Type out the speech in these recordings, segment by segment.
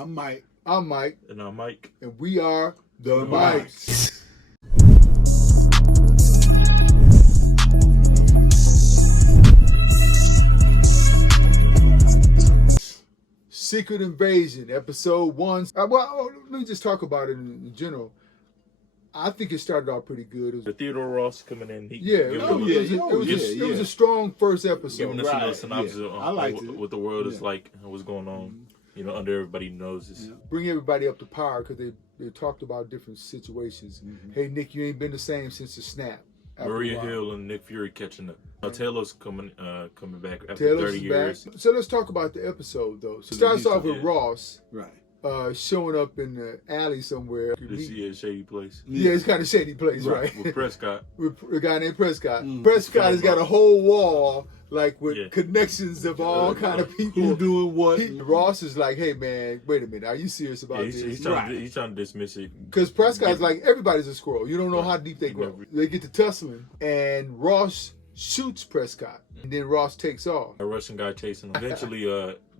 I'm Mike. I'm Mike. And I'm Mike. And we are the Mikes. Secret Invasion, episode 1. Well, let me just talk about it in general. I think it started out pretty good. The Theodore Ross coming in. It was a strong first episode. Giving us a little synopsis I liked it. what the world is like and what's going on. You know, under everybody's noses. Yeah. Bring everybody up to par because they talked about different situations. Hey, Nick, you ain't been the same since the snap. Maria Hill and Nick Fury catching up. Taylor's coming back after 30 years. Back. So let's talk about the episode, though. So it starts off with Ross. Right. Showing up in the alley somewhere. This is a shady place. Yeah, it's kind of shady place, right? With Prescott. With a guy named Prescott. Prescott has got a whole wall, like, with connections of all kind of people. Who doing what? Ross is like, hey, man, wait a minute. Are you serious about this? He's trying to dismiss it. Because Prescott's like, everybody's a squirrel. You don't know how deep they grow. They get to tussling, and Ross shoots Prescott. And then Ross takes off. A Russian guy chasing him. Eventually,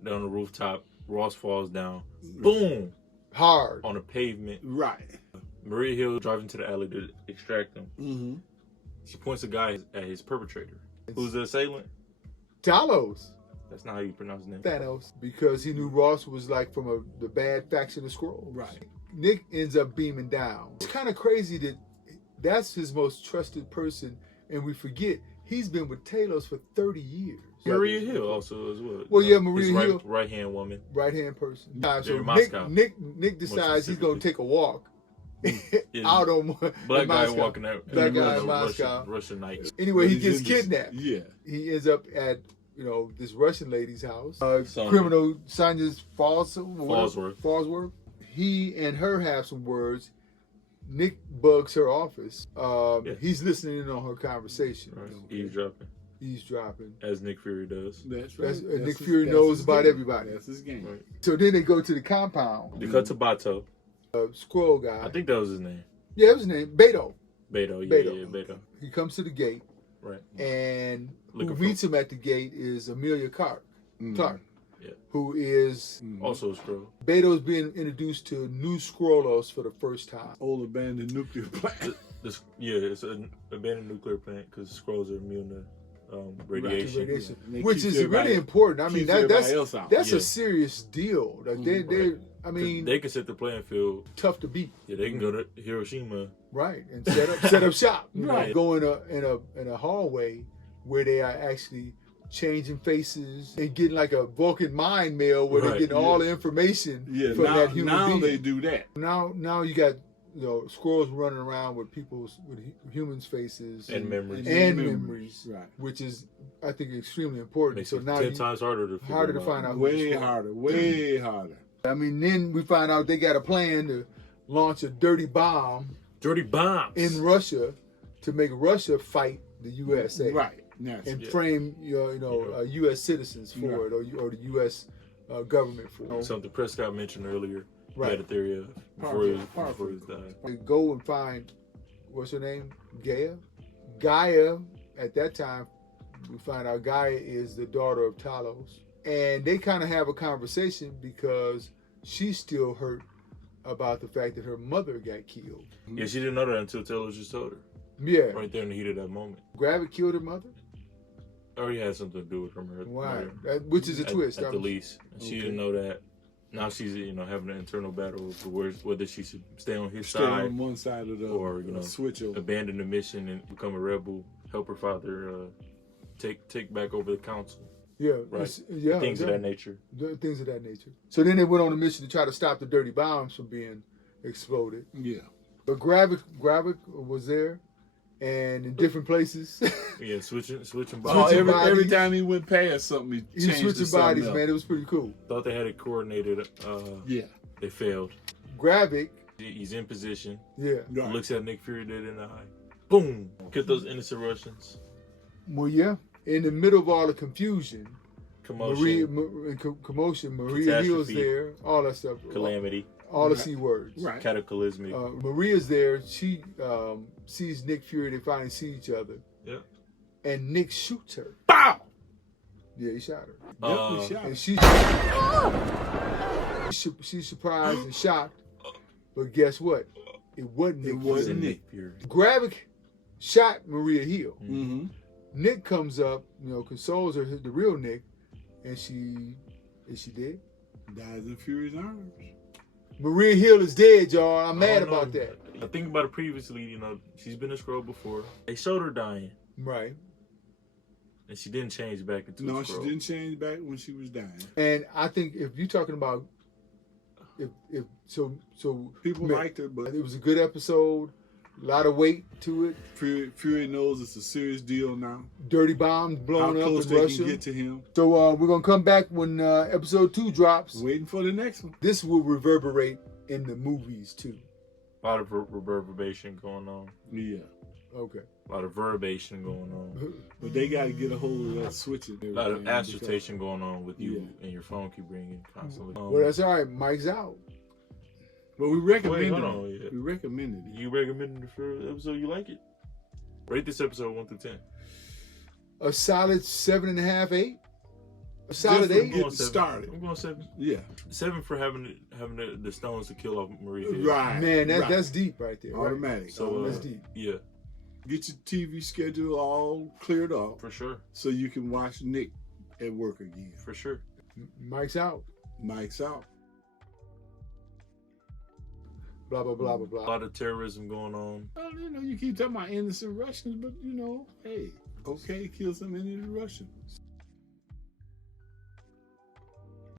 down on the rooftop, Ross falls down. Boom! Hard. On the pavement. Right. Maria Hill driving to the alley to extract him. Mm-hmm. She points a guy at his perpetrator. Who's the assailant? Talos. That's not how you pronounce his name. Thanos. Because he knew Ross was like from the bad faction of Skrulls. Right. Nick ends up beaming down. It's kind of crazy that that's his most trusted person, and we forget he's been with Talos for 30 years. Maria Hill also as well. Well, yeah, Maria Hill. Right-hand woman. Right-hand person. So Nick decides he's going to take a walk out on Black guy Moscow. walking out. Black guy in Moscow. Russian night. Anyway, he gets kidnapped. Yeah. He ends up at, this Russian lady's house. Criminal Sonia Fallsworth. He and her have some words. Nick bugs her office. He's listening in on her conversation. Right. Eavesdropping. As Nick Fury does. That's right. Nick Fury knows about everybody. That's his game. Right. So then they go to the compound. They cut to Bato. Squirrel guy. I think that was his name. Yeah, that was his name. Beto. Beto. He comes to the gate. Right. And who meets him at the gate is Amelia Clark. Yeah. Who is also a Skrull. Beto's being introduced to new Skrullos for the first time. Old abandoned nuclear plant. It's an abandoned nuclear plant because Skrulls are immune to radiation. Which is really important. I mean, that's a serious deal. Like they can set the playing field. Tough to beat. Yeah, they can go to Hiroshima. Right, and set up shop. Right. Go in a hallway where they are actually changing faces and getting like a Vulcan mind mail where they're getting all the information from that human being. Now they do that. Now you got Skrulls running around with humans' faces and memories, right? Which is, I think, extremely important. Makes so it now 10 times harder to find out. Way harder. I mean, then we find out they got a plan to launch a dirty bombs in Russia to make Russia fight the USA, right? And frame U.S. citizens for it, or the U.S. Government for it. Something Prescott mentioned earlier. He had a theory of before he died. They go and find, what's her name? Gaia, at that time, we find out Gaia is the daughter of Talos. And they kind of have a conversation because she's still hurt about the fact that her mother got killed. Yeah, she didn't know that until Talos just told her. Yeah. Right there in the heat of that moment. Gravik killed her mother? Already had something to do with her mother. Wow. Which is a twist. At the least. She didn't know that. Now she's having an internal battle for whether she should stay on his side, on one side of the or switch over, abandon the mission and become a rebel, help her father take back over the council. Yeah, right. Things of that nature. Things of that nature. So then they went on a mission to try to stop the dirty bombs from being exploded. Yeah, but Gravik was there, and in different places. Yeah, switching bodies. Every time he went past something, he changed switching bodies, man. It was pretty cool. Thought they had it coordinated. They failed. Gravik. He's in position. Yeah. Right. Looks at Nick Fury dead in the eye. Boom! Get those innocent Russians. Well, yeah. In the middle of all the confusion, commotion, Maria Hill's there, all that stuff. Calamity. All the C words. Right. Cataclysmic. Maria's there. She sees Nick Fury. They finally see each other. Yeah. And Nick shoots her. Bow! Yeah, he shot her. Definitely shot her. And she... She's surprised and shocked, but guess what? It wasn't Nick. It wasn't Nick Nick. Fury. Gravik shot Maria Hill. Mm-hmm. Nick comes up, consoles her, the real Nick, and is she dead? Dies in Fury's arms. Maria Hill is dead, y'all. I'm mad Oh, no. about that. I think about it previously. She's been a Skrull before. They showed her dying, Right. and she didn't change back into a No, she Skrull. didn't change back when she was dying. And I think if you're talking about, if so, People man, liked her, but it was a good episode. A lot of weight to it. Fury knows it's a serious deal now. Dirty bombs How blown up close in they Russia. can get to him. So we're gonna come back when episode 2 drops. Waiting for the next one. This will reverberate in the movies too. A lot of reverberation going on. Yeah. Okay. A lot of verbation going on. But they got to get a hold of that switching. A lot of assertion going on with you and your phone keep ringing constantly. Well, that's all right. Mike's out. But we recommended Wait, hold on, it. yeah. We recommended it. You recommended the first episode? You like it? Rate this episode 1 through 10. A solid 7.5, 8. A solid Just for 8. getting started. I'm going 7. Yeah. 7 for having the stones to kill off Maria Hill. Right. Man, right. that's deep right there. Right? Automatic. So That's deep. yeah, Get your TV schedule all cleared up for sure, so you can watch Nick at work again. for sure. Mike's out. Mike's out. Blah blah blah blah A blah. lot of terrorism going on. Well, you keep talking about innocent Russians, but hey, okay, kill some innocent Russians.